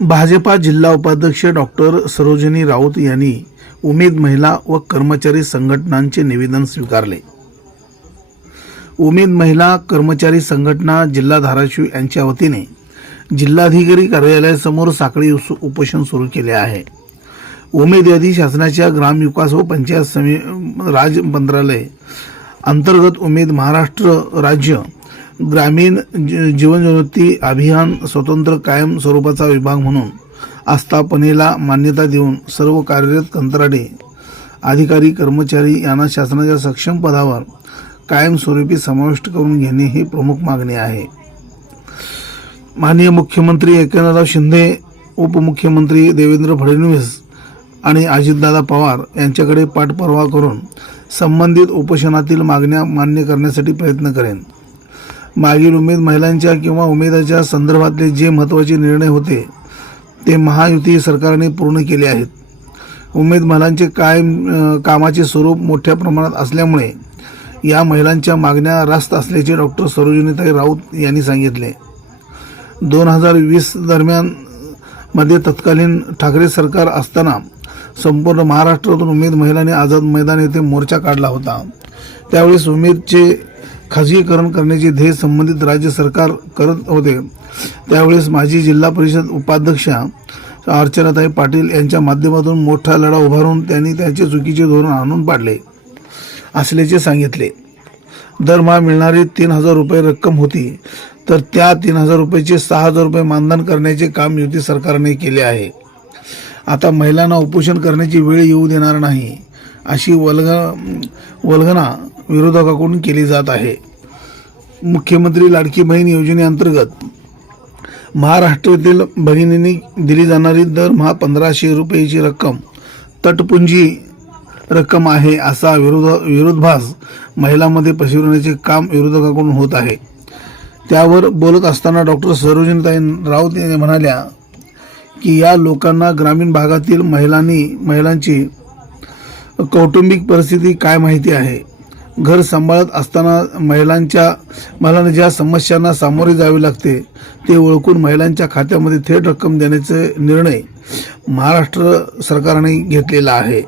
भाजपा जिल्हा उपाध्यक्ष डॉक्टर सरोजिनी राऊत यांनी उमेद महिला व कर्मचारी संघटनांचे निवेदन स्वीकारले. उमेद महिला कर्मचारी संघटना जिल्हा धाराशिव यांच्या वतीने जिल्हाधिकारी कार्यालयासमोर साखळी उपोषण सुरू केले आहे. उमेद यादी शासनाच्या ग्रामविकास व पंचायत समी राज मंत्रालय अंतर्गत उमेद महाराष्ट्र राज्य ग्रामीण ज- अभियान स्वतंत्र कायम स्वरूपाचा विभाग म्हणून आस्थापनेला मान्यता देऊन सर्व कार्यरत कंत्राटे अधिकारी कर्मचारी यांना शासनाच्या सक्षम पदावर कायमस्वरूपी समाविष्ट करून घेणे ही प्रमुख मागणी आहे. माननीय मुख्यमंत्री एकनाथराव शिंदे उपमुख्यमंत्री देवेंद्र फडणवीस आणि अजितदादा पवार यांच्याकडे पाठपुरावा करून संबंधित उपोषणातील मागण्या मान्य करण्यासाठी प्रयत्न करेन. मागील उमेद महिलांच्या किंवा उमेदाच्या संदर्भातले जे महत्त्वाचे निर्णय होते ते महायुती सरकारने पूर्ण केले आहेत. उमेद महिलांचे कायम कामाचे स्वरूप मोठ्या प्रमाणात असल्यामुळे या महिलांच्या मागण्या रास्त असल्याचे डॉक्टर सरोजिनीताई राऊत यांनी सांगितले. दोन हजार वीस दरम्यानमध्ये तत्कालीन ठाकरे सरकार असताना संपूर्ण महाराष्ट्रातून उमेद महिलांनी आझाद मैदान येथे मोर्चा काढला होता. त्यावेळेस उमेदचे खाजगीकरण करण्याचे ध्येय संबंधित राज्य सरकार करत होते. त्यावेळेस माजी जिल्हा परिषद उपाध्यक्षा अर्चनाताई पाटील यांच्या माध्यमातून मोठा लढा उभारून त्यांनी त्याचे चुकीचे धोरण आणून पाडले असल्याचे सांगितले. दरमहा मिळणारी तीन हजार रुपये रक्कम होती तर त्या तीन हजार रुपयेचे सहा हजार रुपये मानधन करण्याचे काम युती सरकारने केले आहे. आता महिलांना उपोषण करण्याची वेळ येऊ देणार नाही अशी वल्ग वल्गना विरोधकाकडून केली जात आहे. मुख्यमंत्री लाडकी बहीण योजनेअंतर्गत महाराष्ट्रातील भगिनींनी दिली जाणारी दरमहा पंधराशे रुपयाची रक्कम तटपुंजी रक्कम आहे असा विरोध विरोधभास महिलांमध्ये पसरवण्याचे काम विरोधकाकडून होत आहे. त्यावर बोलत असताना डॉक्टर सरोजिनीताई राऊत यांनी म्हणाल्या की या लोकांना ग्रामीण भागातील महिलांनी महिलांची कौटुंबिक परिस्थिती काय माहिती आहे? घर सांभाळत असताना महिलांच्या महिलांना ज्या समस्यांना सामोरे जावे लागते ते ओळखून महिलांच्या खात्यामध्ये थेट रक्कम देण्याचे निर्णय महाराष्ट्र सरकारने घेतलेला आहे.